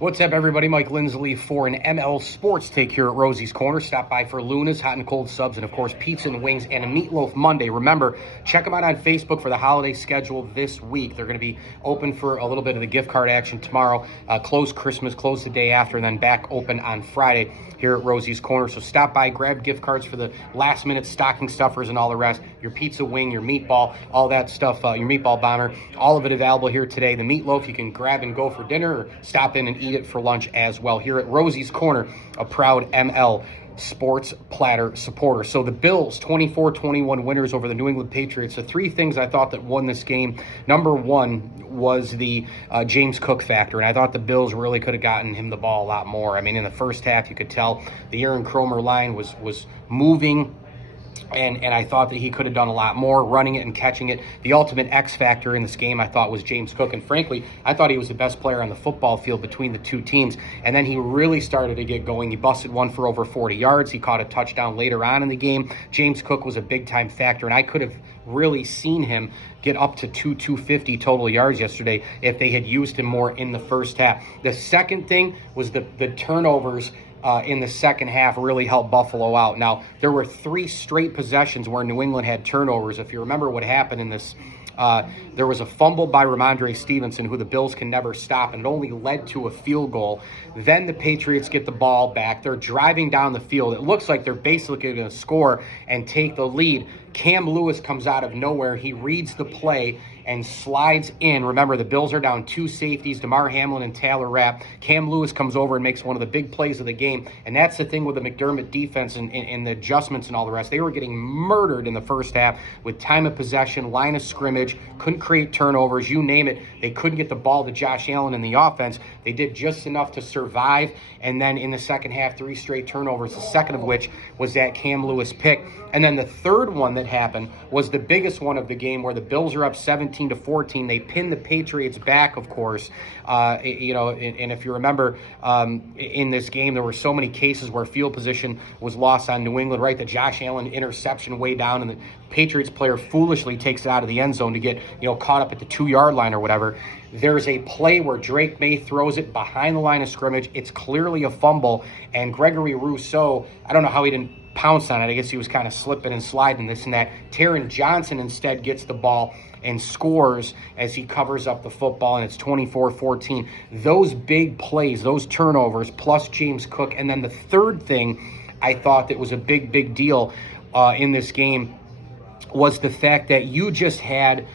What's up, everybody? Mike Lindsley for an ML Sports Take here at Rosie's Corner. Stop by for Luna's Hot and Cold Subs and, of course, Pizza and Wings and a Meatloaf Monday. Remember, check them out on Facebook for the holiday schedule this week. They're going to be open for a little bit of the gift card action tomorrow, close Christmas, close the day after, and then back open on Friday here at Rosie's Corner. So stop by, grab gift cards for the last-minute stocking stuffers and all the rest, your pizza wing, your meatball, all that stuff, your meatball bomber, all of it available here today. The meatloaf you can grab and go for dinner or stop in and eat it for lunch as well here at Rosie's Corner, a proud ML Sports Platter supporter. So the Bills, 24-21 winners over the New England Patriots. The three things I thought that won this game, number one was the James Cook factor, and I thought the Bills really could have gotten him the ball a lot more. I mean, in the first half, you could tell the Aaron Cromer line was moving, and I thought that he could have done a lot more, running it and catching it. The ultimate X factor in this game, I thought, was James Cook. And frankly, I thought he was the best player on the football field between the two teams. And then he really started to get going. He busted one for over 40 yards. He caught a touchdown later on in the game. James Cook was a big-time factor, and I could have really seen him get up to 250 total yards yesterday if they had used him more in the first half. The second thing was the turnovers in the second half really helped Buffalo out. Now, there were three straight possessions where New England had turnovers. If you remember what happened in this, there was a fumble by Ramondre Stevenson, who the Bills can never stop, and it only led to a field goal. Then the Patriots get the ball back. They're driving down the field. It looks like they're basically going to score and take the lead. Cam Lewis comes out of nowhere. He reads the play and slides in. Remember, the Bills are down two safeties, Damar Hamlin and Taylor Rapp. Cam Lewis comes over and makes one of the big plays of the game, and that's the thing with the McDermott defense and the adjustments and all the rest. They were getting murdered in the first half with time of possession, line of scrimmage, couldn't create turnovers, you name it. They couldn't get the ball to Josh Allen in the offense. They did just enough to survive, and then in the second half, three straight turnovers, the second of which was that Cam Lewis pick. And then the third one that happened was the biggest one of the game, where the Bills are up 17-14. They pin the Patriots back, of course. And if you remember, in this game, there were so many cases where field position was lost on New England, right? The Josh Allen interception way down, and the Patriots player foolishly takes it out of the end zone to get, caught up at the 2-yard line or whatever. There's a play where Drake May throws it behind the line of scrimmage. It's clearly a fumble, and Gregory Rousseau, I don't know how he didn't pounce on it. I guess he was kind of slipping and sliding, this and that. Taron Johnson instead gets the ball and scores as he covers up the football, and it's 24-14. Those big plays, those turnovers, plus James Cook. And then the third thing I thought that was a big deal in this game was the fact that you just had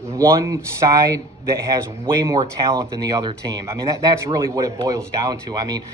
one side that has way more talent than the other team. I mean, that's really what it boils down to. I mean,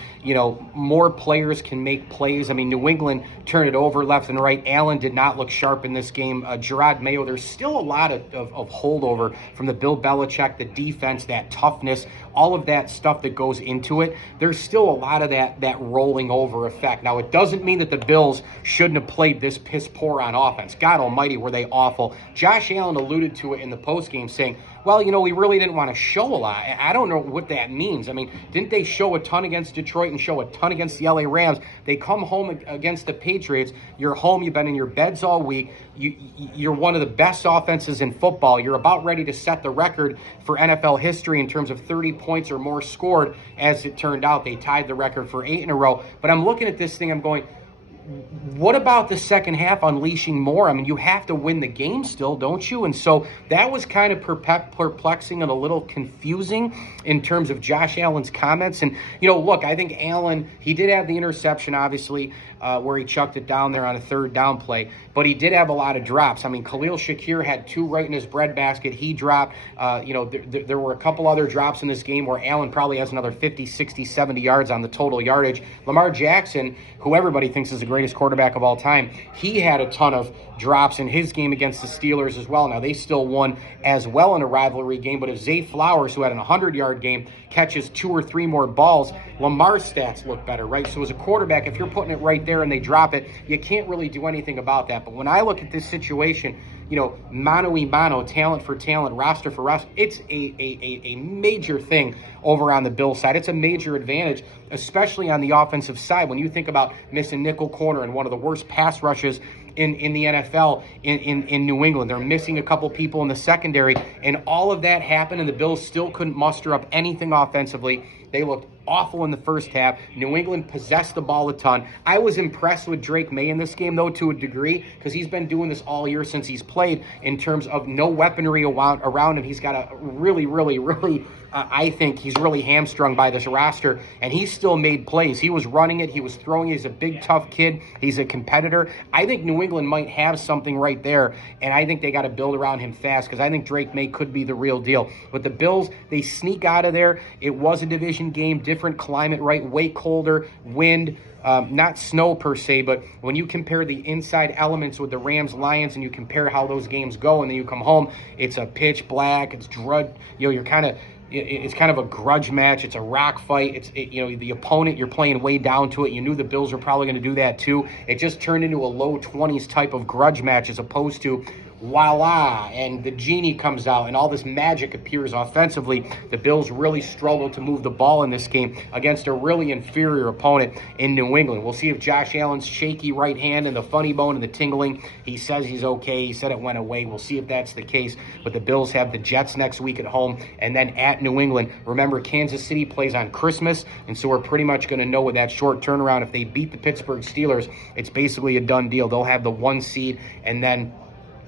more players can make plays. I mean, New England turned it over left and right. Allen did not look sharp in this game. Gerard Mayo, there's still a lot of holdover from the Bill Belichick, the defense, that toughness, all of that stuff that goes into it. There's still a lot of that rolling over effect. Now, it doesn't mean that the Bills shouldn't have played this piss poor on offense. God almighty, were they awful. Josh Allen alluded to it in the postgame, saying, well, we really didn't want to show a lot. I don't know what that means. I mean, didn't they show a ton against Detroit and show a ton against the LA Rams? They come home against the Patriots. You're home. You've been in your beds all week. You're one of the best offenses in football. You're about ready to set the record for NFL history in terms of 30 points or more scored. As it turned out, they tied the record for 8 in a row. But I'm looking at this thing, I'm going, what about the second half unleashing more? I mean, you have to win the game still, don't you? And so that was kind of perplexing and a little confusing in terms of Josh Allen's comments. And, look, I think Allen, he did have the interception, obviously, where he chucked it down there on a third down play, but he did have a lot of drops. I mean, Khalil Shakir had 2 right in his breadbasket. He dropped, there were a couple other drops in this game where Allen probably has another 50, 60, 70 yards on the total yardage. Lamar Jackson, who everybody thinks is the greatest quarterback of all time, he had a ton of drops in his game against the Steelers as well. Now, they still won as well in a rivalry game, but if Zay Flowers, who had an 100-yard game, catches 2 or 3 more balls, Lamar's stats look better, right? So as a quarterback, if you're putting it right there and they drop it, you can't really do anything about that. But when I look at this situation, mano-a-mano, talent for talent, roster for roster, it's a major thing over on the Bills side. It's a major advantage, especially on the offensive side. When you think about missing nickel corner and one of the worst pass rushes in the NFL in New England, they're missing a couple people in the secondary, and all of that happened, and the Bills still couldn't muster up anything offensively. They looked awful in the first half. New England possessed the ball a ton. I was impressed with Drake May in this game, though, to a degree, because he's been doing this all year since he's played in terms of no weaponry around him. He's got a really, I think he's really hamstrung by this roster, and he still made plays. He was running it. He was throwing it. He's a big, tough kid. He's a competitor. I think New England might have something right there, and I think they got to build around him fast because I think Drake May could be the real deal. But the Bills, they sneak out of there. It was a division game, different climate, right? Way colder, wind, not snow per se, but when you compare the inside elements with the Rams-Lions and you compare how those games go and then you come home, it's a pitch black, it's you're kind of, it's kind of a grudge match. It's a rock fight. The opponent, you're playing way down to it. You knew the Bills were probably going to do that too. It just turned into a low 20s type of grudge match as opposed to voila, and the genie comes out and all this magic appears offensively. The Bills really struggled to move the ball in this game against a really inferior opponent in New England. We'll see if Josh Allen's shaky right hand and the funny bone and the tingling, he says he's okay. He said it went away. We'll see if that's the case. But the Bills have the Jets next week at home and then at New England. Remember, Kansas City plays on Christmas, and so we're pretty much going to know with that short turnaround, if they beat the Pittsburgh Steelers, it's basically a done deal. They'll have the 1 seed, and then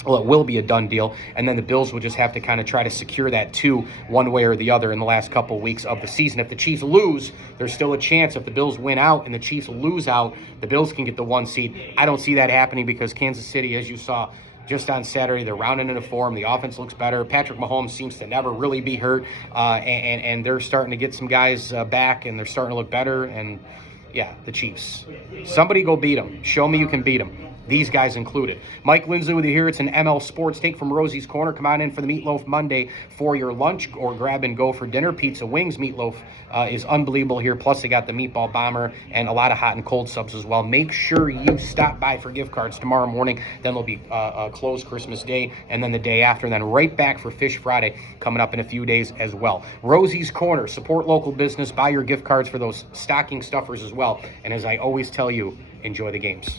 well, it will be a done deal, and then the Bills will just have to kind of try to secure that 2 one way or the other in the last couple of weeks of the season. If the Chiefs lose, there's still a chance. If the Bills win out and the Chiefs lose out, the Bills can get the 1 seed. I don't see that happening because Kansas City, as you saw just on Saturday, they're rounding into form. The offense looks better. Patrick Mahomes seems to never really be hurt, and they're starting to get some guys back, and they're starting to look better. And yeah, the Chiefs. Somebody go beat them. Show me you can beat them. These guys included. Mike Lindsley with you here. It's an ML Sports Take from Rosie's Corner. Come on in for the Meatloaf Monday for your lunch or grab and go for dinner. Pizza, wings, meatloaf is unbelievable here. Plus, they got the Meatball Bomber and a lot of hot and cold subs as well. Make sure you stop by for gift cards tomorrow morning. Then they'll be closed Christmas Day and then the day after. And then right back for Fish Friday coming up in a few days as well. Rosie's Corner. Support local business. Buy your gift cards for those stocking stuffers as well. And as I always tell you, enjoy the games.